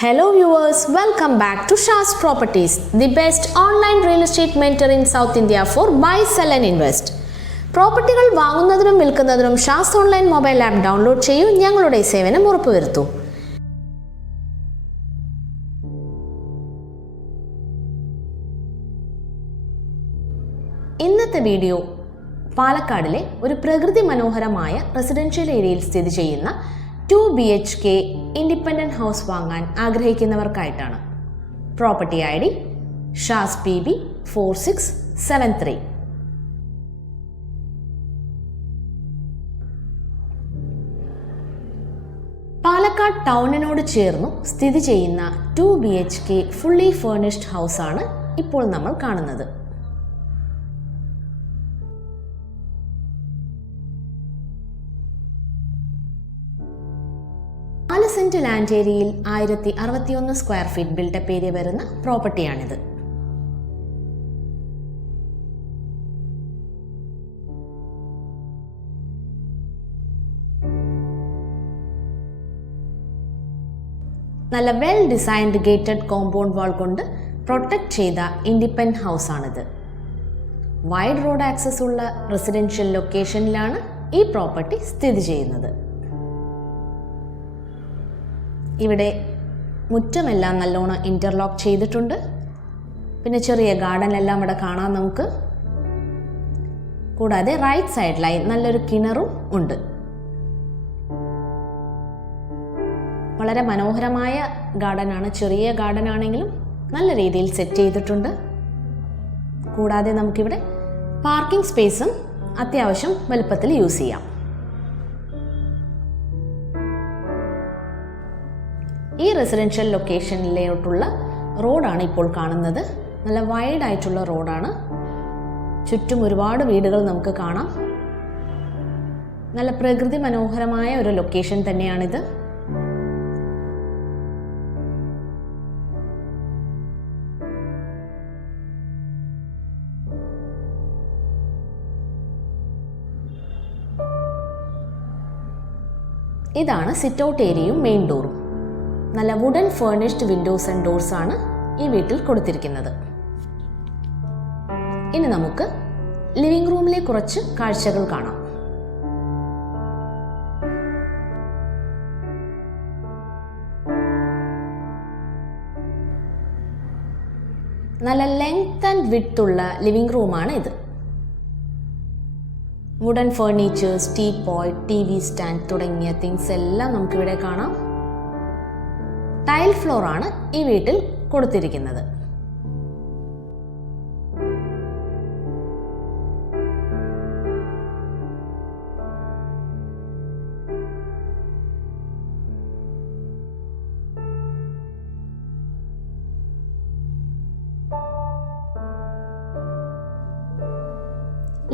Hello viewers, welcome back to Shah's Properties, the best online real estate mentor in South India for buy, sell and invest. പ്രോപ്പർട്ടികൾ വാങ്ങുന്നതിനും വിൽക്കുന്നതിനും Shaz online mobile app download ചെയ്യൂ. ഞങ്ങളുടെ സേവനം ഉറപ്പുവരുത്തൂ. ഇന്നത്തെ video പാലക്കാടിലെ ഒരു പ്രകൃതി മനോഹരമായ residential ഏരിയയിൽ സ്ഥിതി ചെയ്യുന്ന 2 BHK ഇൻഡിപെൻഡന്റ് ഹൗസ് വാങ്ങാൻ ആഗ്രഹിക്കുന്നവർക്കായിട്ടാണ്. പ്രോപ്പർട്ടി ID ഷാസ് PB 4673. പാലക്കാട് ടൗണിനോട് ചേർന്നു സ്ഥിതി ചെയ്യുന്ന 2 BHK ഫുള്ളി ഫേർണിഷ്ഡ് ഹൗസ് ആണ് ഇപ്പോൾ നമ്മൾ കാണുന്നത്. സെന്റ് ലാൻഡ് ഏരിയയിൽ 1061 സ്ക്വയർ ഫീറ്റ് ബിൽഡപ്പ് ഏരിയ വരുന്ന പ്രോപ്പർട്ടിയാണിത്. നല്ല well designed gated compound wall കൊണ്ട് പ്രൊട്ടക്ട് ചെയ്ത ഇൻഡിപെൻഡന്റ് ഹൗസ് ആണിത്. വൈഡ് റോഡ് ആക്സസ് ഉള്ള റെസിഡൻഷ്യൽ ലൊക്കേഷനിലാണ് ഈ പ്രോപ്പർട്ടി സ്ഥിതി ചെയ്യുന്നത്. ഇവിടെ മുറ്റമെല്ലാം നല്ലോണം ഇന്റർലോക്ക് ചെയ്തിട്ടുണ്ട്. പിന്നെ ചെറിയ ഗാർഡൻ എല്ലാം ഇവിടെ കാണാം നമുക്ക്. കൂടാതെ റൈറ്റ് സൈഡിലായി നല്ലൊരു കിണറും ഉണ്ട്. വളരെ മനോഹരമായ ഗാർഡൻ ആണ്. ചെറിയ ഗാർഡൻ ആണെങ്കിലും നല്ല രീതിയിൽ സെറ്റ് ചെയ്തിട്ടുണ്ട്. കൂടാതെ നമുക്കിവിടെ പാർക്കിംഗ് സ്പേസും അത്യാവശ്യം വലുപ്പത്തിൽ യൂസ് ചെയ്യാം. ഈ റെസിഡൻഷ്യൽ ലൊക്കേഷനിലോട്ടുള്ള റോഡാണ് ഇപ്പോൾ കാണുന്നത്. നല്ല വൈഡ് ആയിട്ടുള്ള റോഡാണ്. ചുറ്റും ഒരുപാട് വീടുകൾ നമുക്ക് കാണാം. നല്ല പ്രകൃതി മനോഹരമായ ഒരു ലൊക്കേഷൻ തന്നെയാണിത്. ഇതാണ് സിറ്റ് ഔട്ട് ഏരിയയും മെയിൻ ഡോറും. നല്ല wooden furnished windows and doors ആണ് ഈ വീട്ടിൽ കൊടുത്തിരിക്കുന്നത്. ഇനി നമുക്ക് ലിവിംഗ് റൂമിലെ കുറച്ച് കാഴ്ചകൾ കാണാം. നല്ല ലെങ്ത് ആൻഡ് വിഡ്ത്ത് ഉള്ള ലിവിംഗ് റൂമാണ് ഇത്. വുഡൻ ഫേർണിച്ചേഴ്സ്, ടീ പോയ്, TV സ്റ്റാൻഡ് തുടങ്ങിയ തിങ്സ് എല്ലാം നമുക്കിവിടെ കാണാം. ടൈൽ ഫ്ലോർ ആണ് ഈ വീട്ടിൽ കൊടുത്തിരിക്കുന്നത്.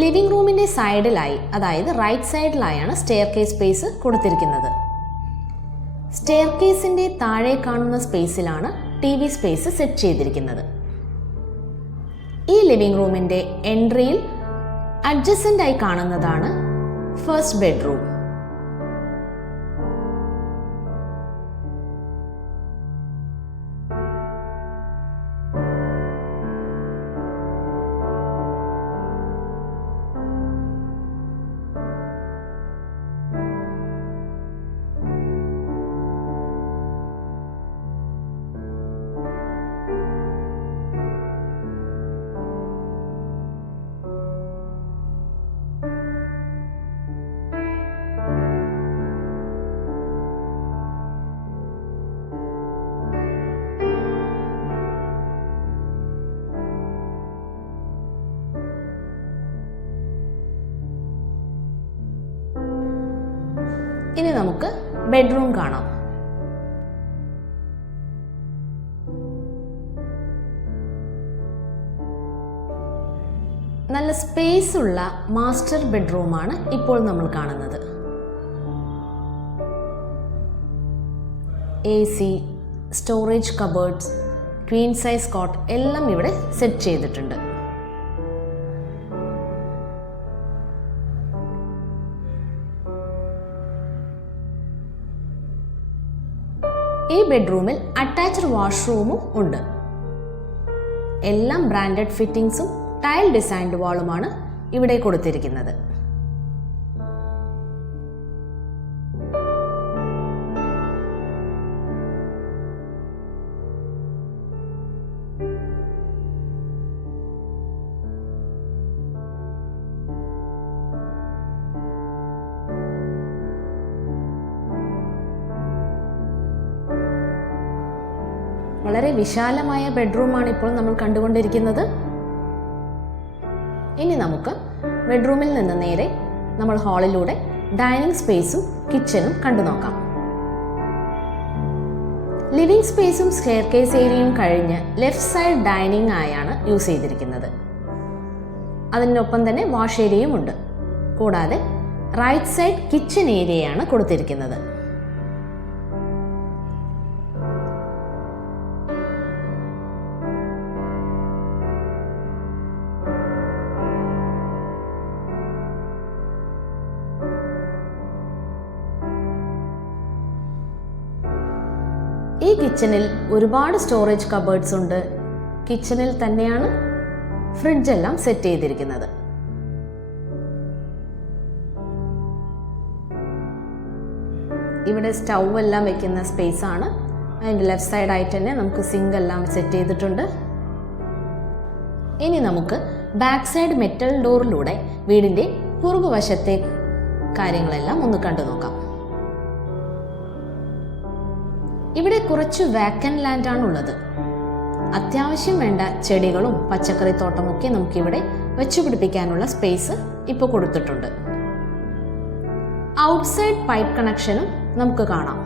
ലിവിംഗ് റൂമിന്റെ സൈഡിലായി, അതായത് റൈറ്റ് സൈഡിലായാണ് സ്റ്റെയർ കേസ് സ്പേസ് കൊടുത്തിരിക്കുന്നത്. സ്റ്റെയർ കേസിന്റെ താഴെ കാണുന്ന സ്പേസിലാണ് TV സ്പേസ് സെറ്റ് ചെയ്തിരിക്കുന്നത്. ഈ ലിവിംഗ് റൂമിന്റെ എൻട്രിയിൽ അഡ്ജസന്റ് ആയി കാണുന്നതാണ് ഫസ്റ്റ് ബെഡ്റൂം. ഇനി നമുക്ക് ബെഡ്റൂം കാണാം. നല്ല സ്പേസ് ഉള്ള മാസ്റ്റർ ബെഡ്റൂമാണ് ഇപ്പോൾ നമ്മൾ കാണുന്നത്. AC, storage cupboards, Queen size coat എല്ലാം ഇവിടെ സെറ്റ് ചെയ്തിട്ടുണ്ട്. ഈ ഈ ബെഡ്റൂമിൽ അറ്റാച്ച്ഡ് വാഷ്റൂമും ഉണ്ട്. എല്ലാം ബ്രാൻഡഡ് ഫിറ്റിംഗ്സും ടൈൽ ഡിസൈൻഡ് വാളുമാണ് ഇവിടെ കൊടുത്തിരിക്കുന്നത്. വളരെ വിശാലമായ ബെഡ്റൂമാണ് ഇപ്പോൾ നമ്മൾ കണ്ടുകൊണ്ടിരിക്കുന്നത്. ഇനി നമുക്ക് ബെഡ്റൂമിൽ നിന്ന് നേരെ നമ്മൾ ഹാളിലൂടെ ഡൈനിങ് സ്പേസും കിച്ചണും കണ്ടു നോക്കാം. ലിവിംഗ് സ്പേസും സ്റ്റെയർകേസ് ഏരിയയും കഴിഞ്ഞ് ലെഫ്റ്റ് സൈഡ് ഡൈനിങ് ആയാണ് യൂസ് ചെയ്തിരിക്കുന്നത്. അതിനൊപ്പം തന്നെ വാഷ് ഏരിയയും ഉണ്ട്. കൂടാതെ റൈറ്റ് സൈഡ് കിച്ചൺ ഏരിയയാണ് കൊടുത്തിരിക്കുന്നത്. ഈ കിച്ചണിൽ ഒരുപാട് സ്റ്റോറേജ് കബേർഡ്സ് ഉണ്ട്. കിച്ചണിൽ തന്നെയാണ് ഫ്രിഡ്ജ് എല്ലാം സെറ്റ് ചെയ്തിരിക്കുന്നത്. ഇവിടെ സ്റ്റൗ എല്ലാം വെക്കുന്ന സ്പേസ് ആണ്. അതിൻ്റെ ലെഫ്റ്റ് സൈഡ് ആയിട്ട് തന്നെ നമുക്ക് സിങ്ക് എല്ലാം സെറ്റ് ചെയ്തിട്ടുണ്ട്. ഇനി നമുക്ക് ബാക്ക് സൈഡ് മെറ്റൽ ഡോറിലൂടെ വീടിൻ്റെ പുറകുവശത്തെ കാര്യങ്ങളെല്ലാം ഒന്ന് കണ്ടു നോക്കാം. ഇവിടെ കുറച്ച് വാക്കന്റ് ലാൻഡ് ആണുള്ളത്. അത്യാവശ്യം വേണ്ട ചെടികളും പച്ചക്കറി തോട്ടമൊക്കെ നമുക്കിവിടെ വെച്ചുപിടിപ്പിക്കാനുള്ള സ്പേസ് ഇപ്പോൾ കൊടുത്തിട്ടുണ്ട്. ഔട്ട്സൈഡ് പൈപ്പ് കണക്ഷനും നമുക്ക് കാണാം.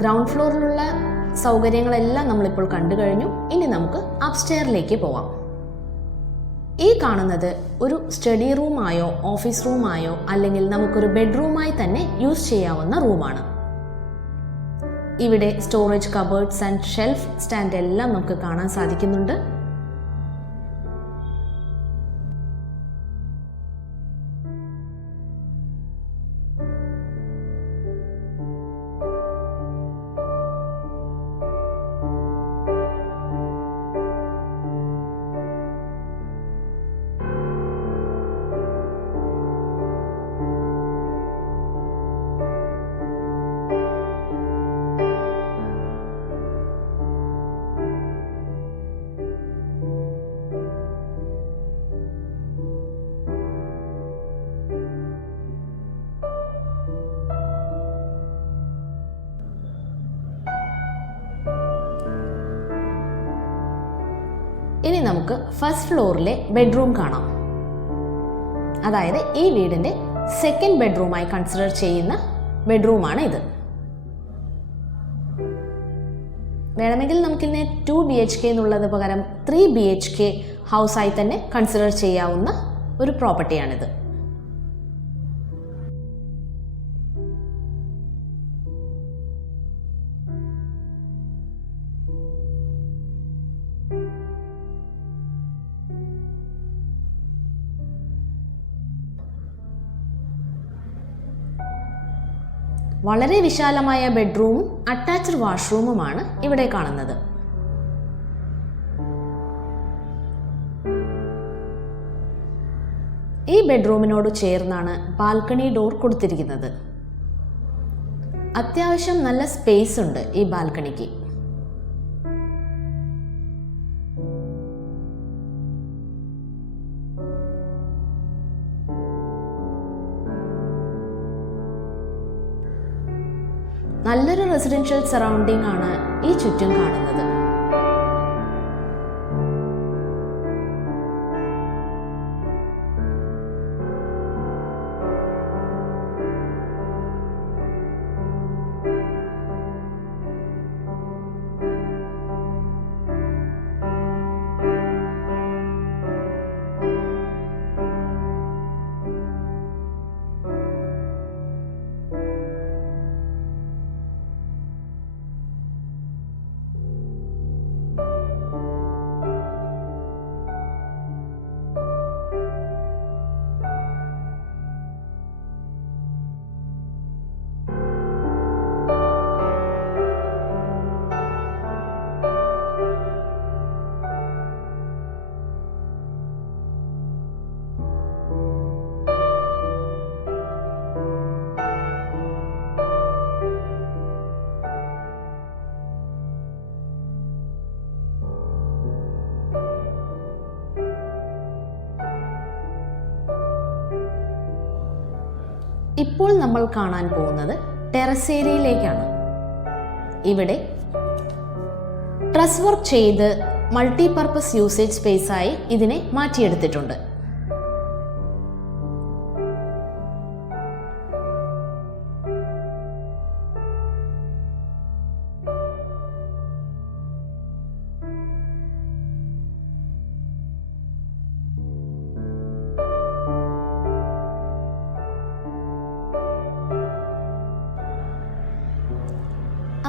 ഗ്രൗണ്ട് ഫ്ലോറിലുള്ള സൗകര്യങ്ങളെല്ലാം നമ്മളിപ്പോൾ കണ്ടു കഴിഞ്ഞു. ഇനി നമുക്ക് അപ്സ്റ്റെയറിലേക്ക് പോവാം. ഈ കാണുന്നത് ഒരു സ്റ്റഡി റൂമായോ ഓഫീസ് റൂമായോ അല്ലെങ്കിൽ നമുക്കൊരു ബെഡ്റൂമായി തന്നെ യൂസ് ചെയ്യാവുന്ന റൂമാണ്. ഇവിടെ storage cupboards and shelf stand എല്ലാം നമുക്ക് കാണാൻ സാധിക്കുന്നുണ്ട്. ഇനി നമുക്ക് ഫസ്റ്റ് ഫ്ലോറിലെ ബെഡ്റൂം കാണാം. അതായത് ഈ വീടിൻ്റെ സെക്കൻഡ് ബെഡ്റൂമായി കൺസിഡർ ചെയ്യുന്ന ബെഡ്റൂമാണ് ഇത്. വേണമെങ്കിൽ നമുക്കിതിനെ 2 BHK എന്നുള്ളത് പകരം 3 BHK ഹൗസായി തന്നെ കൺസിഡർ ചെയ്യാവുന്ന ഒരു പ്രോപ്പർട്ടിയാണിത്. വളരെ വിശാലമായ ബെഡ്റൂമും അറ്റാച്ച്ഡ് വാഷ്റൂമുമാണ് ഇവിടെ കാണുന്നത്. ഈ ബെഡ്റൂമിനോട് ചേർന്നാണ് ബാൽക്കണി ഡോർ കൊടുത്തിരിക്കുന്നത്. അത്യാവശ്യം നല്ല സ്പേസ് ഉണ്ട് ഈ ബാൽക്കണിക്ക്. നല്ലൊരു റെസിഡൻഷ്യൽ സറൗണ്ടിംഗ് ആണ് ഈ ചുറ്റും കാണുന്നത്. ഇപ്പോൾ നമ്മൾ കാണാൻ പോകുന്നത് ടെറസ് ഏരിയയിലേക്കാണ്. ഇവിടെ ട്രസ് വർക്ക് ചെയ്ത് മൾട്ടിപർപ്പസ് യൂസേജ് സ്പേസായി ഇതിനെ മാറ്റിയെടുത്തിട്ടുണ്ട്.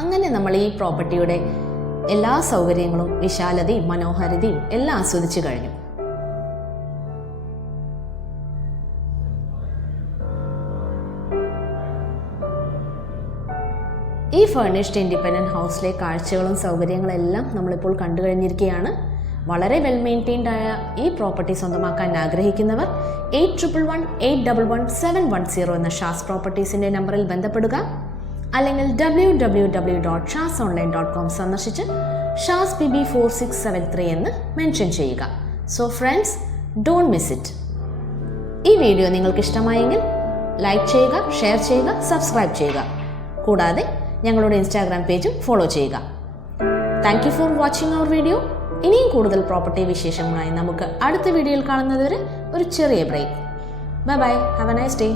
അങ്ങനെ നമ്മൾ ഈ പ്രോപ്പർട്ടിയുടെ എല്ലാ സൗകര്യങ്ങളും വിശാലതയും മനോഹാരിതയും എല്ലാം ആസ്വദിച്ചു കഴിഞ്ഞു. ഈ ഫർണിഷ്ഡ് ഇൻഡിപെൻഡന്റ് ഹൗസിലെ കാഴ്ചകളും സൗകര്യങ്ങളും എല്ലാം നമ്മളിപ്പോൾ കണ്ടു കഴിഞ്ഞിരിക്കുകയാണ്. വളരെ വെൽ മെയിൻറ്റെയിൻഡ് ആയ ഈ പ്രോപ്പർട്ടി സ്വന്തമാക്കാൻ ആഗ്രഹിക്കുന്നവർ 8111811710 എന്ന ഷാസ് പ്രോപ്പർട്ടീസിന്റെ നമ്പറിൽ ബന്ധപ്പെടുക. അല്ലെങ്കിൽ www.shasonline.com സന്ദർശിച്ച് ഷാസ് BB 4673 എന്ന് മെൻഷൻ ചെയ്യുക. So friends, don't miss it. ഈ വീഡിയോ നിങ്ങൾക്ക് ഇഷ്ടമായെങ്കിൽ ലൈക്ക് ചെയ്യുക, ഷെയർ ചെയ്യുക, സബ്സ്ക്രൈബ് ചെയ്യുക. കൂടാതെ ഞങ്ങളുടെ ഇൻസ്റ്റാഗ്രാം പേജും ഫോളോ ചെയ്യുക. Thank you for watching our video. ഇനിയും കൂടുതൽ പ്രോപ്പർട്ടി വിശേഷങ്ങളായി നമുക്ക് അടുത്ത വീഡിയോയിൽ കാണുന്നതുവരെ ഒരു ചെറിയ break. Bye bye. Have a nice day.